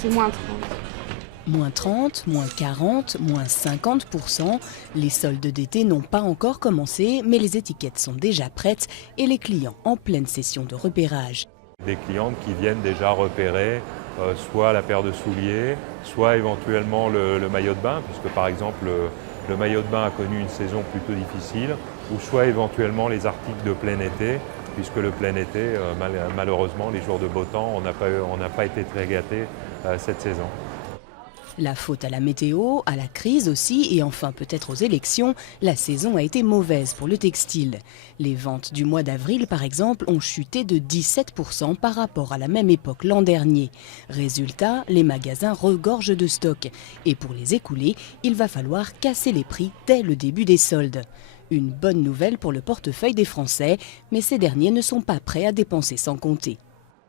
c'est moins 30. Moins 30, moins 40, moins 50%. Les soldes d'été n'ont pas encore commencé, mais les étiquettes sont déjà prêtes et les clients en pleine session de repérage. Des clientes qui viennent déjà repérer soit la paire de souliers, soit éventuellement le maillot de bain, puisque par exemple le maillot de bain a connu une saison plutôt difficile, ou soit éventuellement les articles de plein été, puisque le plein été, malheureusement, les jours de beau temps, on n'a pas été très gâtés cette saison. La faute à la météo, à la crise aussi, et enfin peut-être aux élections, la saison a été mauvaise pour le textile. Les ventes du mois d'avril, par exemple, ont chuté de 17% par rapport à la même époque l'an dernier. Résultat, les magasins regorgent de stock. Et pour les écouler, il va falloir casser les prix dès le début des soldes. Une bonne nouvelle pour le portefeuille des Français, mais ces derniers ne sont pas prêts à dépenser sans compter.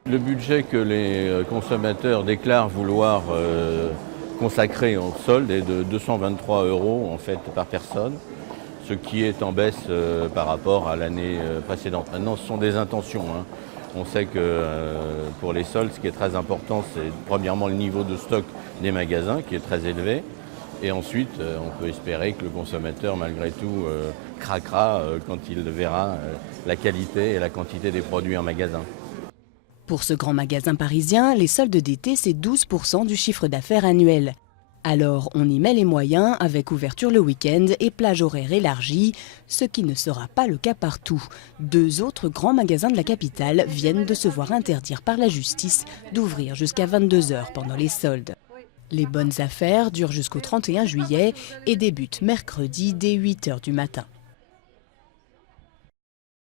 Le budget que les consommateurs déclarent vouloir consacré en solde est de 223 € en fait par personne, ce qui est en baisse par rapport à l'année précédente. Maintenant, ce sont des intentions. On sait que pour les soldes, ce qui est très important, c'est premièrement le niveau de stock des magasins qui est très élevé. Et ensuite, on peut espérer que le consommateur, malgré tout, craquera quand il verra la qualité et la quantité des produits en magasin. Pour ce grand magasin parisien, les soldes d'été, c'est 12% du chiffre d'affaires annuel. Alors, on y met les moyens avec ouverture le week-end et plage horaire élargie, ce qui ne sera pas le cas partout. 2 autres grands magasins de la capitale viennent de se voir interdire par la justice d'ouvrir jusqu'à 22 h pendant les soldes. Les bonnes affaires durent jusqu'au 31 juillet et débutent mercredi dès 8 h du matin.